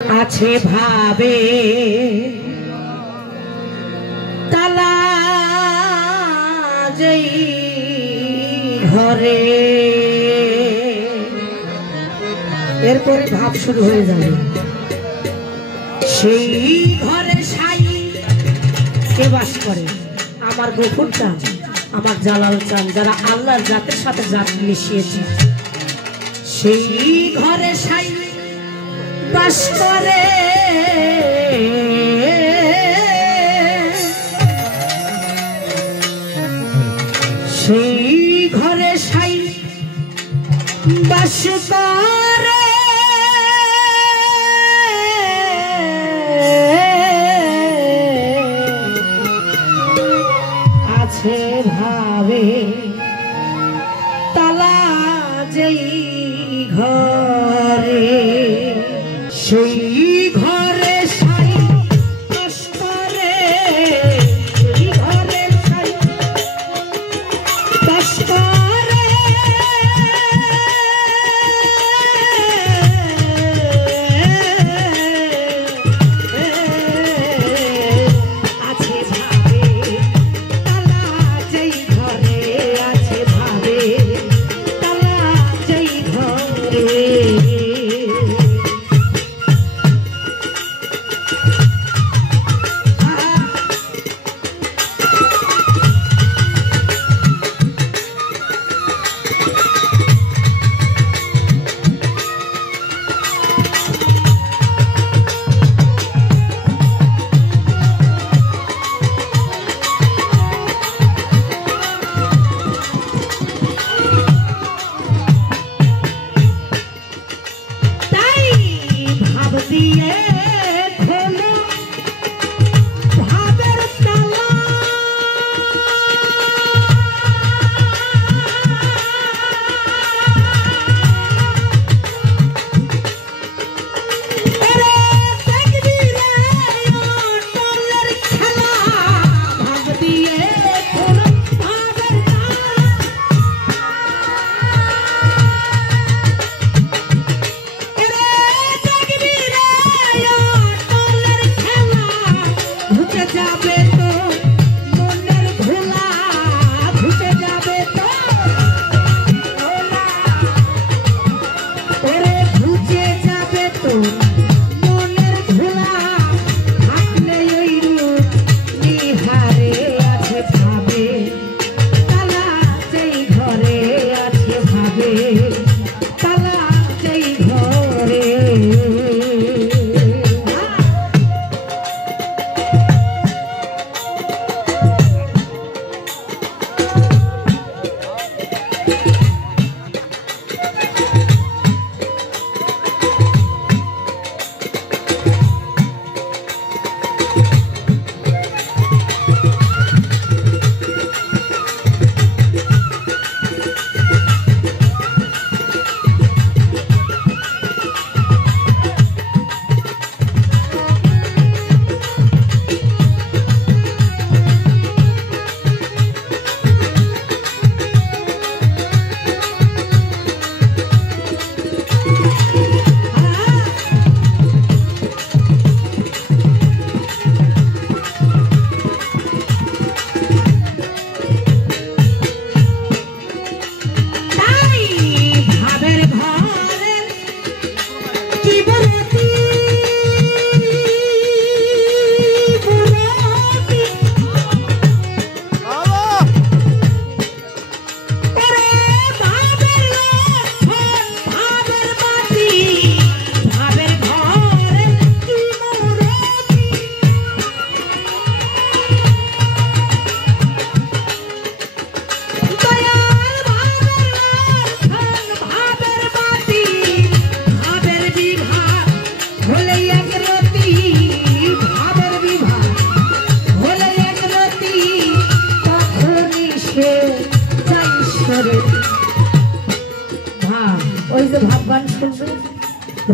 আছে ভাবে তালা যেই ঘরে, এরপরে ভাব শুরু হয়ে যাবে। সেই ঘরে সাই কে বাস করে? আমার গফুর চাঁদ, আমার জালাল চাঁদ, যারা আল্লাহর জাতের সাথে জাত মিশিয়েছে, সেই ঘরে সাই বাস করে। সেই ঘরে সাই বাস করে, আছে ভাবে তালা যেই ঘরে, সেই ঘরে সাই বাস করে, সেই ঘরে সাই বাস করে। আছে ভাবে তালা যেই ঘরে, আছে ভাবে তালা যেই ঘরে।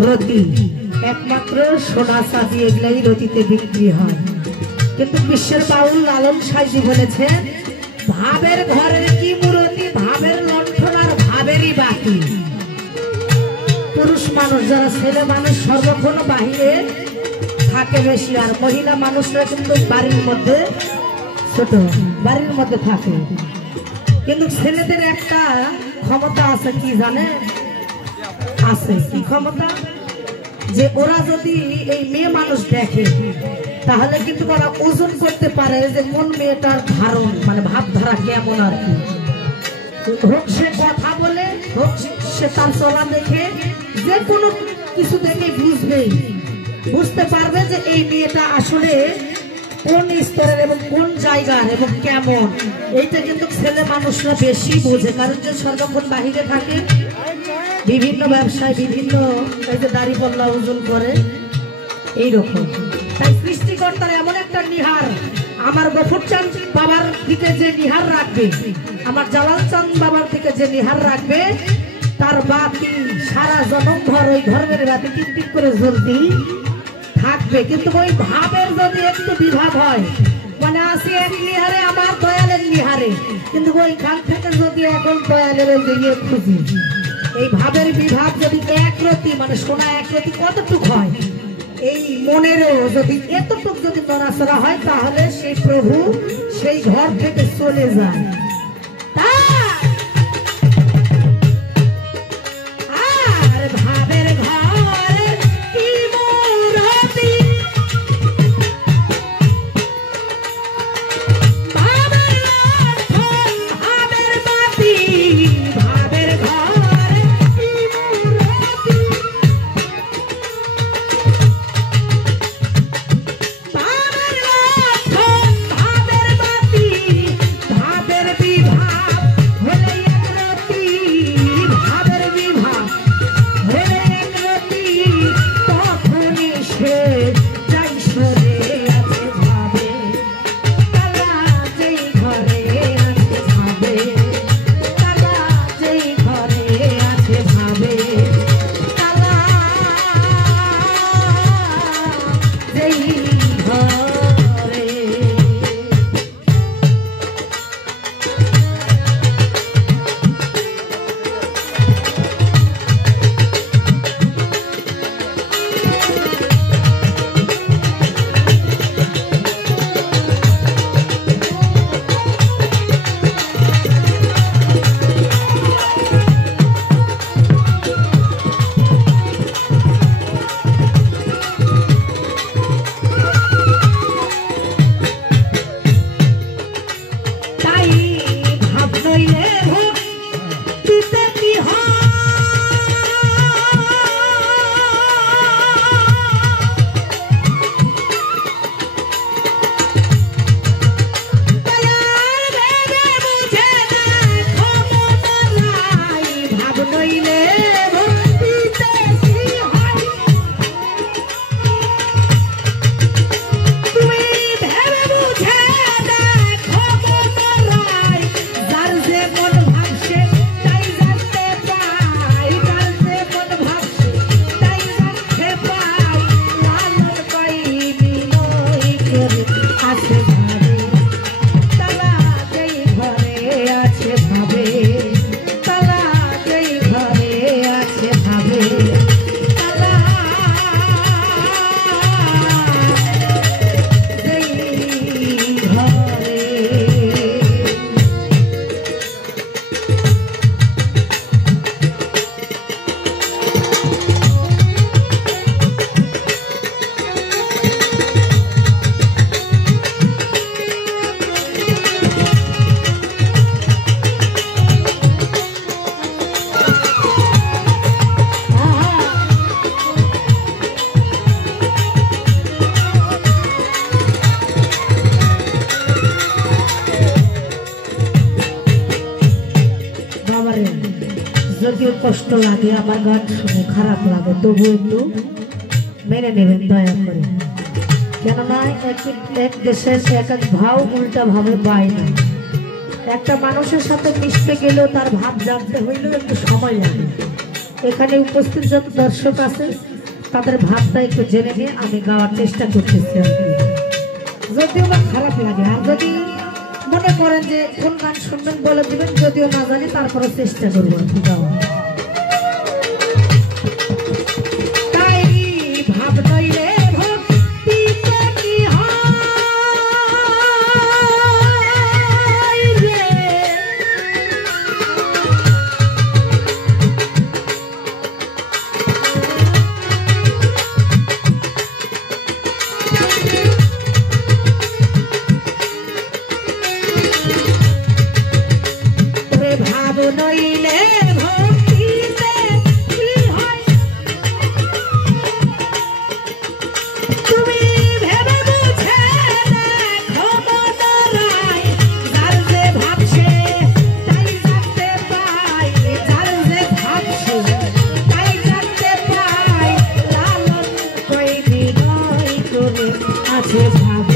রতি একমাত্র সোনা চাঁদি এগুলাই রতিতে বিক্রি হয়, কিন্তু বিশ্বের বাউল লালন সাইজি বলেছেন ভাবের ঘরের কি মূরতি, ভাবের লণ্ঠন আর ভাবেরই বাতি। পুরুষ মানুষ যারা ছেলে মানুষ সর্বক্ষণ বাহিরে থাকে বেশি, আর মহিলা মানুষরা কিন্তু বাড়ির মধ্যে ছোট বাড়ির মধ্যে থাকে। কিন্তু ছেলেদের একটা ক্ষমতা আছে, কি জানে আছে কি ক্ষমতা, যে ওরা যদি এই মেয়ে মানুষ দেখে তাহলে কিন্তু ওরা ওজন করতে পারে যে কোন মেয়েটার ধারণ মানে ভাবধারা কেমন আর কি। হোক সে কথা বলে, হোক সে তার চলা দেখে, যে কোনো কিছু দেখে বুঝতে পারবে যে এই মেয়েটা আসলে কোন স্তরের এবং কোন জায়গার এবং কেমন। এইটা কিন্তু ছেলে মানুষরা বেশি বোঝে, কারণ যে সর্বক্ষণ বাহিরে থাকে, বিভিন্ন ব্যবসায় বিভিন্ন এই যে দাড়ি পাল্লা ওজন করে এইরকম। তাই সৃষ্টিকর্তার এমন একটা নিহার আমার গফুরচাঁদ বাবার দিকে যে নিহার রাখবে, আমার জালাল চাঁদ বাবার দিকে যে নিহার রাখবে, তার বাতি সারা জনম ভর ওই ধর্মের বাতি টিপ টিপ করে জ্বলতি থাকবে। কিন্তু ওই ভাবের যদি একটু বিভাগ হয়, মানে আসি এক নিহারে আমার দয়ালের নিহারে, কিন্তু ওইখান থেকে যদি এখন দয়ালের দিকে খুঁজি, এই ভাবের বিভাগ যদি একরতি মানে সোনা একরতি কতটুক হয়, এই মনেরও যদি এতটুক যদি নড়াচড়া হয়, তাহলে সেই প্রভু সেই ঘর থেকে চলে যায়। আর ভাবের ঘর কি মূরতি, ভাবের লক্ষণ ভাবের বাতি, ভাবের ঘর কি মূরতি, ভাবের লক্ষণ ভাবের বাতি, ভাবের বিভাব হলে একরতি, ভাবের বিভাব হলে একরতি, তখনই সে যাই সরে আছে ভাবে, তারা যেই ঘরে আছে ভাবে, তারা যেই ঘরে আছে ভাবে, তারা যেই ঘরে। তাই ভাব নইলে ভোগ দিতে কি হয়, ভাব নইলে ভোগ দিতে কি হয়, তুমি ভেবে বুঝে দেখো মনরাই, যার যে মন ভাবছে তাই জানতে পাই, যার যে মন ভাবছে তাই জানতে পাই, লালন পাই বিনয় করে আছে ভাবে, তারা যেই ঘরে আছে ভাবে, তারা যেই ঘরে আছে ভাবে, তারা যেই ঘরে। বাবারে, যদিও কষ্ট লাগে, আমার গান শুনে খারাপ লাগে, তবু একটু মেনে নেবেন দয়া করে, কেননা এক দেশের এক এক ভাব উল্টা ভাবে পায় না। একটা মানুষের সাথে মিশতে গেলেও তার ভাব জানতে হইলেও একটু সময় লাগে। এখানে উপস্থিত যত দর্শক আছে তাদের ভাবটা একটু জেনে নিয়ে আমি গাওয়ার চেষ্টা করতেছি আর কি। যদিও বা খারাপ লাগে, আর যদি মনে করেন যে কোন গান শুনবেন বলে দিবেন, যদিও না জানি তারপরে চেষ্টা করবো আর কি গাওয়া। যেভাবে